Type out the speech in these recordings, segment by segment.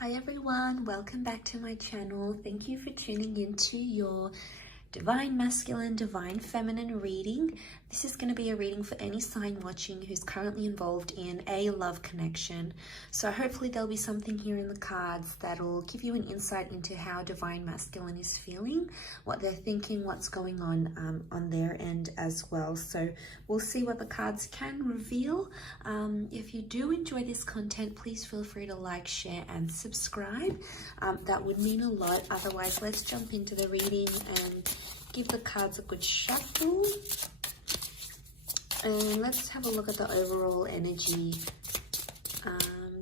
Hi everyone, welcome back to my channel. Thank you for tuning into your Divine Masculine, Divine Feminine reading. This is going to be a reading for any sign watching who's currently involved in a love connection. So hopefully there'll be something here in the cards that'll give you an insight into how Divine Masculine is feeling, what they're thinking, what's going on their end as well. So we'll see what the cards can reveal. If you do enjoy this content, please feel free to like, share and subscribe. That would mean a lot. Otherwise, let's jump into the reading and give the cards a good shuffle. And let's have a look at the overall energy.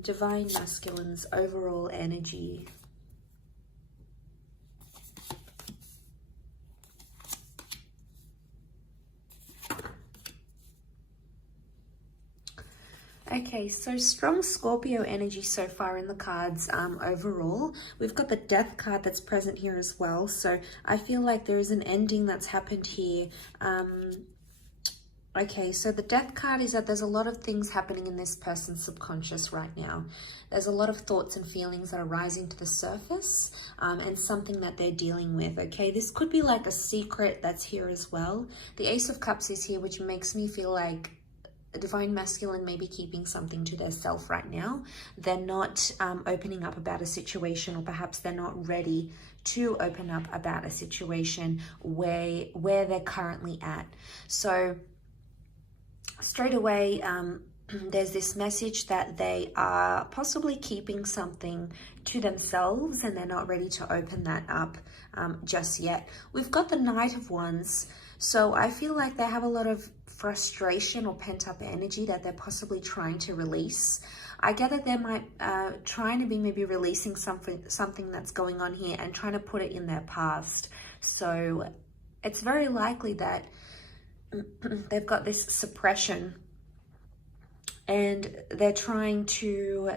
Divine Masculine's overall energy. Okay, so strong Scorpio energy so far in the cards overall. We've got the Death card that's present here as well. So I feel like there is an ending that's happened here. Okay, so the Death card is that there's a lot of things happening in this person's subconscious right now. There's a lot of thoughts and feelings that are rising to the surface and something that they're dealing with, okay? This could be like a secret that's here as well. The Ace of Cups is here, which makes me feel like Divine Masculine may be keeping something to their self right now. They're not opening up about a situation, or perhaps they're not ready to open up about a situation where they're currently at. So straight away, there's this message that they are possibly keeping something to themselves and they're not ready to open that up just yet. We've got the Knight of Wands. So I feel like they have a lot of frustration or pent-up energy that they're possibly trying to release. I get that they might trying to be maybe releasing something that's going on here and trying to put it in their past. So it's very likely that they've got this suppression and they're trying to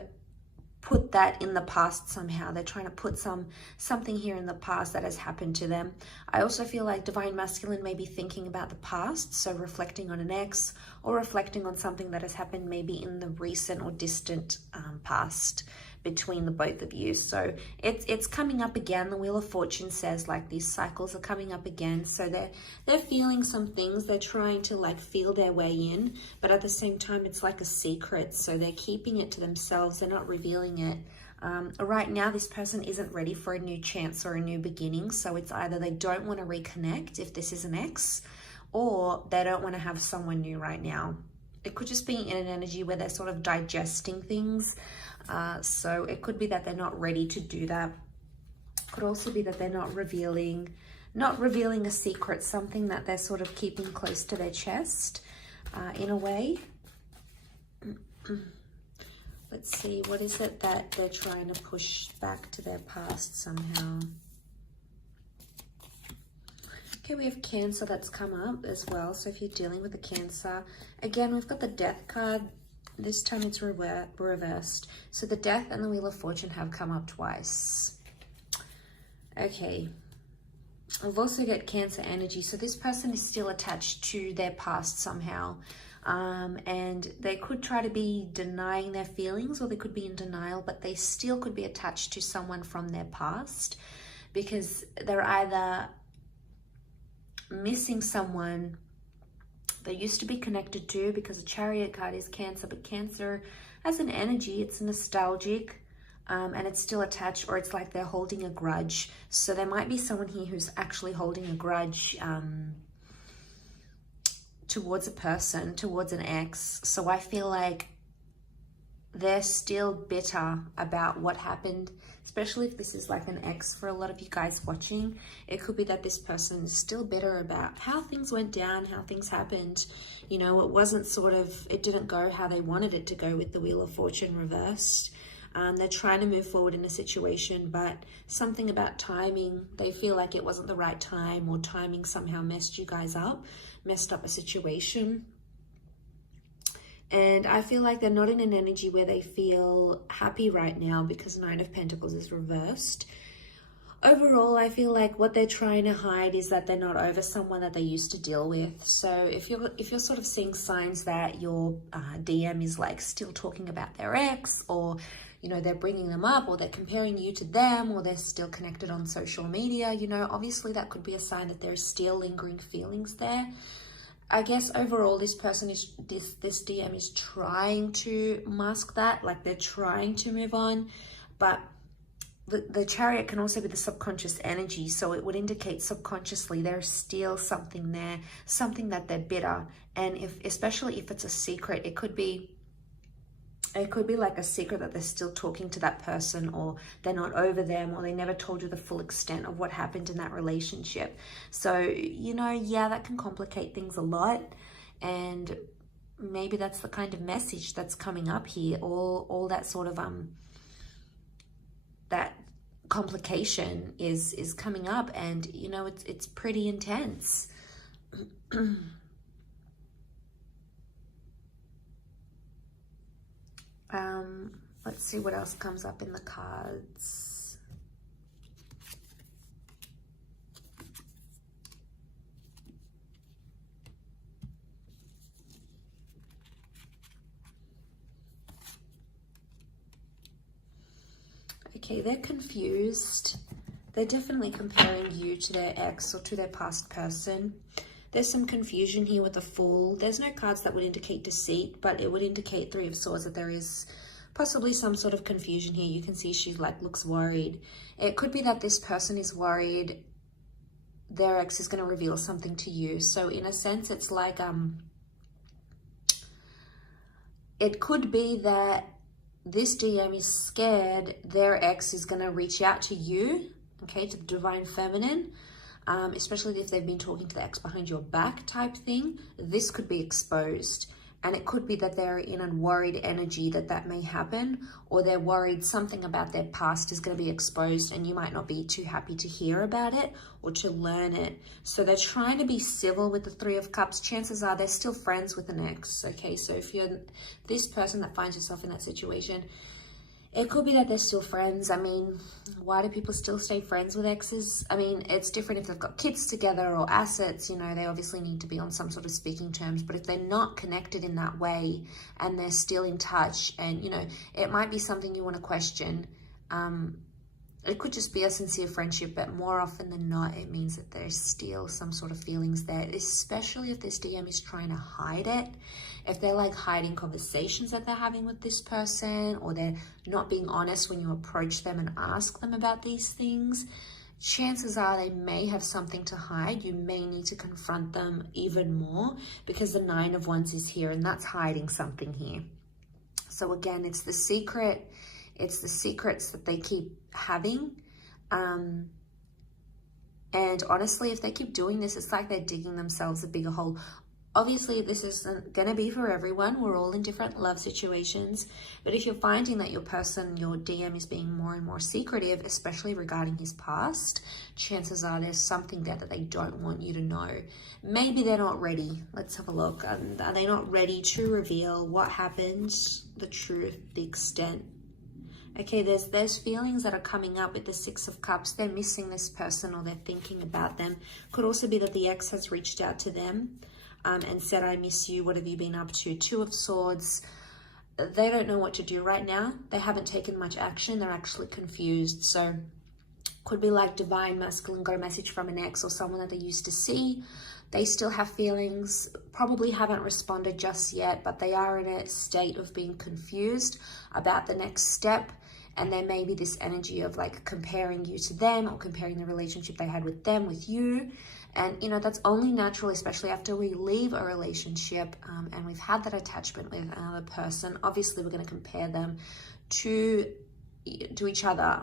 put that in the past somehow. They're trying to put something here in the past that has happened to them. I also feel like Divine Masculine may be thinking about the past, so reflecting on an ex or reflecting on something that has happened maybe in the recent or distant past between the both of you. So it's coming up again. The Wheel of Fortune says like these cycles are coming up again. So they're feeling some things. They're trying to like feel their way in, but at the same time it's like a secret. So they're keeping it to themselves. They're not revealing it. Right now this person isn't ready for a new chance or a new beginning. So it's either they don't want to reconnect if this is an ex, or they don't want to have someone new right now. It could just be in an energy where they're sort of digesting things. So it could be that they're not ready to do that. Could also be that they're not revealing a secret, something that they're sort of keeping close to their chest in a way. Let's see, what is it that they're trying to push back to their past somehow? Okay, we have Cancer that's come up as well. So if you're dealing with a Cancer, again, we've got the Death card. This time it's reversed. So the Death and the Wheel of Fortune have come up twice. Okay. We've also got Cancer energy. So this person is still attached to their past somehow. And they could try to be denying their feelings, or they could be in denial, but they still could be attached to someone from their past, because they're either missing someone they used to be connected to, because a Chariot card is Cancer, but Cancer as an energy, it's nostalgic and it's still attached, or it's like they're holding a grudge. So there might be someone here who's actually holding a grudge towards a person, towards an ex. So I feel like they're still bitter about what happened, especially if this is like an ex for a lot of you guys watching. It could be that this person is still bitter about how things went down, how things happened. You know, it wasn't it didn't go how they wanted it to go with the Wheel of Fortune reversed. They're trying to move forward in a situation, but something about timing, they feel like it wasn't the right time, or timing somehow messed you guys up, messed up a situation. And I feel like they're not in an energy where they feel happy right now, because Nine of Pentacles is reversed. Overall, I feel like what they're trying to hide is that they're not over someone that they used to deal with. So if you're sort of seeing signs that your DM is like still talking about their ex, or you know, they're bringing them up, or they're comparing you to them, or they're still connected on social media, you know, obviously that could be a sign that there's still lingering feelings there. I guess overall this person is, this DM is trying to mask that, like they're trying to move on, but the Chariot can also be the subconscious energy, so it would indicate subconsciously there's still something there, something that they're bitter. And especially if it's a secret, it could be like a secret that they're still talking to that person, or they're not over them, or they never told you the full extent of what happened in that relationship. So, you know, yeah, that can complicate things a lot. And maybe that's the kind of message that's coming up here, all that sort of that complication is coming up, and you know, it's pretty intense. Let's see what else comes up in the cards. Okay, they're confused. They're definitely comparing you to their ex or to their past person. There's some confusion here with the Fool. There's no cards that would indicate deceit, but it would indicate Three of Swords, that there is possibly some sort of confusion here. You can see she like looks worried. It could be that this person is worried their ex is going to reveal something to you. So in a sense, it's like it could be that this DM is scared their ex is going to reach out to you, okay, to the Divine Feminine, especially if they've been talking to the ex behind your back type thing. This could be exposed. And it could be that they're in a worried energy that may happen, or they're worried something about their past is going to be exposed and you might not be too happy to hear about it or to learn it. So they're trying to be civil with the Three of Cups. Chances are they're still friends with an ex, okay? So if you're this person that finds yourself in that situation, it could be that they're still friends. I mean, why do people still stay friends with exes? I mean, it's different if they've got kids together or assets, you know, they obviously need to be on some sort of speaking terms. But if they're not connected in that way and they're still in touch, and, you know, it might be something you want to question. It could just be a sincere friendship, but more often than not, it means that there's still some sort of feelings there, especially if this DM is trying to hide it. If they're like hiding conversations that they're having with this person, or they're not being honest when you approach them and ask them about these things, chances are they may have something to hide. You may need to confront them even more, because the Nine of Wands is here, and that's hiding something here. So again, it's the secret. It's the secrets that they keep having. And honestly, if they keep doing this, it's like they're digging themselves a bigger hole. Obviously, this isn't going to be for everyone. We're all in different love situations. But if you're finding that your person, your DM, is being more and more secretive, especially regarding his past, chances are there's something there that they don't want you to know. Maybe they're not ready. Let's have a look. Are they not ready to reveal what happened, the truth, the extent? Okay, there's feelings that are coming up with the Six of Cups. They're missing this person, or they're thinking about them. Could also be that the ex has reached out to them and said, I miss you, what have you been up to? Two of Swords. They don't know what to do right now. They haven't taken much action. They're actually confused. So could be like Divine Masculine got a message from an ex or someone that they used to see. They still have feelings, probably haven't responded just yet, but they are in a state of being confused about the next step. And there may be this energy of like comparing you to them, or comparing the relationship they had with them with you. And, you know, that's only natural, especially after we leave a relationship and we've had that attachment with another person. Obviously, we're going to compare them to each other,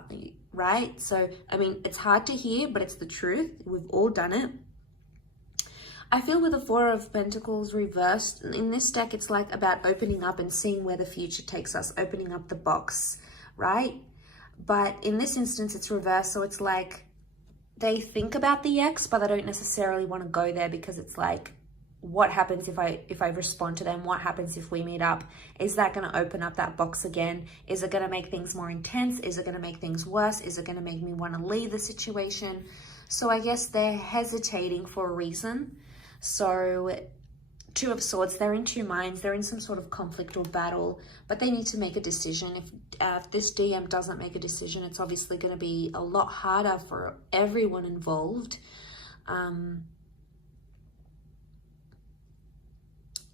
right? So, I mean, it's hard to hear, but it's the truth. We've all done it. I feel with the Four of Pentacles reversed, in this deck, it's like about opening up and seeing where the future takes us, opening up the box, right? But in this instance, it's reversed. So it's like they think about the ex, but they don't necessarily want to go there, because it's like, what happens if I respond to them? What happens if we meet up? Is that going to open up that box again? Is it going to make things more intense? Is it going to make things worse? Is it going to make me want to leave the situation? So I guess they're hesitating for a reason. So Two of Swords, they're in two minds. They're in some sort of conflict or battle, but they need to make a decision. If this DM doesn't make a decision, it's obviously going to be a lot harder for everyone involved.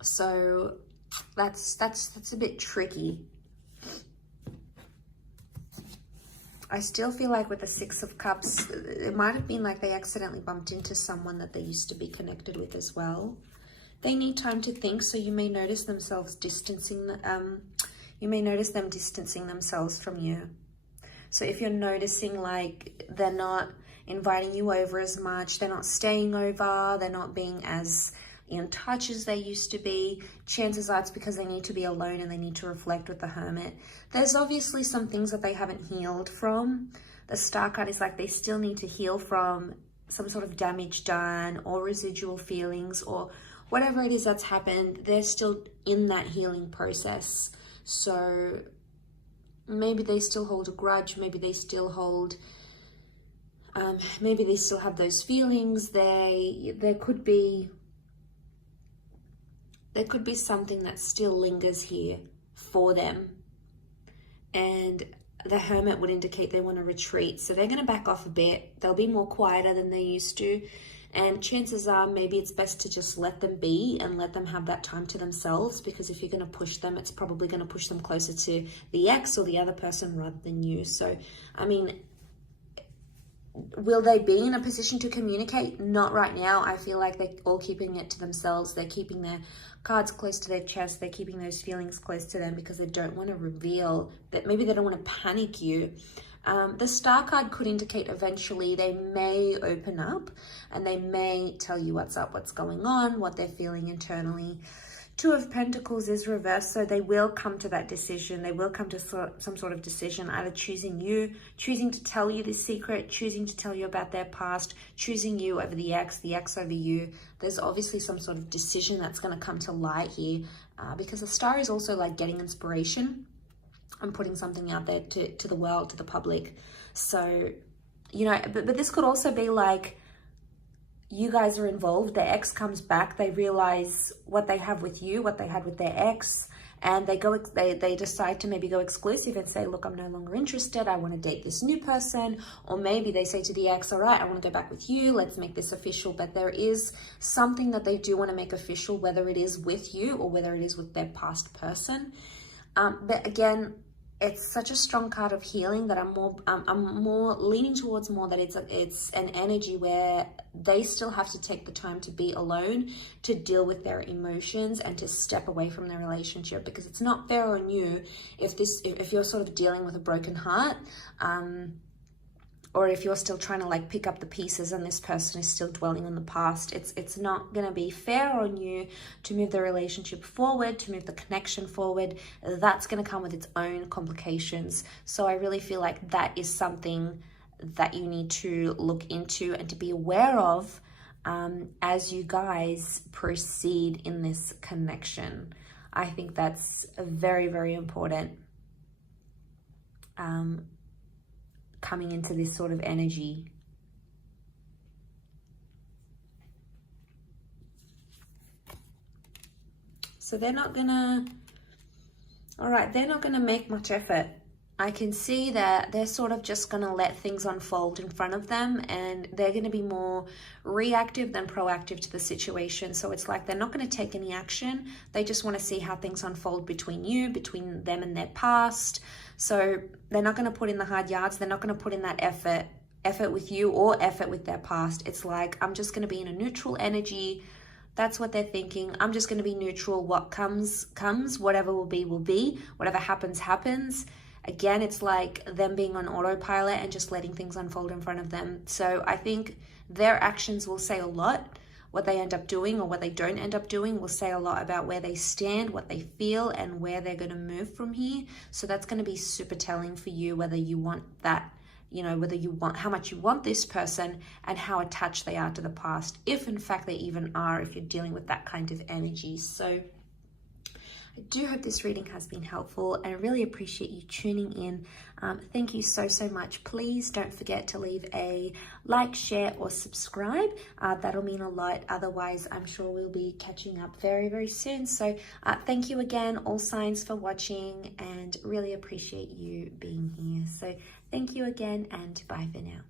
So that's a bit tricky. I still feel like with the Six of Cups, it might have been like they accidentally bumped into someone that they used to be connected with as well. They need time to think, so you may notice themselves distancing, you may notice them distancing themselves from you. So if you're noticing like they're not inviting you over as much, they're not staying over, they're not being as in touch as they used to be, chances are it's because they need to be alone and they need to reflect with the Hermit. There's obviously some things that they haven't healed from. The Star card is like they still need to heal from some sort of damage done or residual feelings or whatever it is that's happened. They're still in that healing process. So maybe they still hold a grudge, maybe they still hold, maybe they still have those feelings. There could be something that still lingers here for them. And the Hermit would indicate they want to retreat. So they're going to back off a bit. They'll be more quieter than they used to. And chances are maybe it's best to just let them be and let them have that time to themselves, because if you're going to push them, it's probably going to push them closer to the ex or the other person rather than you. So, I mean, will they be in a position to communicate? Not right now. I feel like they're all keeping it to themselves. They're keeping their cards close to their chest. They're keeping those feelings close to them because they don't want to reveal that. Maybe they don't want to panic you. The Star card could indicate eventually they may open up and they may tell you what's up, what's going on, what they're feeling internally. Two of Pentacles is reversed, so they will come to that decision. They will come to some sort of decision, either choosing you, choosing to tell you this secret, choosing to tell you about their past, choosing you over the ex over you. There's obviously some sort of decision that's going to come to light here, because the Star is also like getting inspiration and putting something out there to the world, to the public. So, you know, but this could also be like, you guys are involved, the ex comes back, they realize what they have with you, what they had with their ex, and they decide to maybe go exclusive and say, look, I'm no longer interested, I want to date this new person. Or maybe they say to the ex, all right, I want to go back with you, let's make this official. But there is something that they do want to make official, whether it is with you or whether it is with their past person. But again, it's such a strong card of healing that I'm more leaning towards more that it's an energy where they still have to take the time to be alone, to deal with their emotions and to step away from their relationship, because it's not fair on you if you're sort of dealing with a broken heart, or if you're still trying to like pick up the pieces and this person is still dwelling on the past. It's not going to be fair on you to move the relationship forward, to move the connection forward. That's going to come with its own complications. So I really feel like that is something that you need to look into and to be aware of as you guys proceed in this connection. I think that's very, very important. Coming into this sort of energy. So they're not gonna, all right, they're not gonna make much effort. I can see that they're sort of just gonna let things unfold in front of them, and they're gonna be more reactive than proactive to the situation. So it's like they're not gonna take any action. They just wanna see how things unfold between you, between them and their past. So they're not going to put in the hard yards. They're not going to put in that effort with you or effort with their past. It's like, I'm just going to be in a neutral energy. That's what they're thinking. I'm just going to be neutral. What comes, comes. Whatever will be, will be. Whatever happens, happens. Again, it's like them being on autopilot and just letting things unfold in front of them. So I think their actions will say a lot. What they end up doing or what they don't end up doing will say a lot about where they stand, what they feel, and where they're going to move from here. So that's going to be super telling for you, whether you want that, you know, whether you want, how much you want this person and how attached they are to the past, if in fact they even are, if you're dealing with that kind of energy. So I do hope this reading has been helpful, and I really appreciate you tuning in. Thank you so much. Please don't forget to leave a like, share, or subscribe. That'll mean a lot. Otherwise, I'm sure we'll be catching up very soon. So thank you again, all signs, for watching, and really appreciate you being here. So thank you again, and bye for now.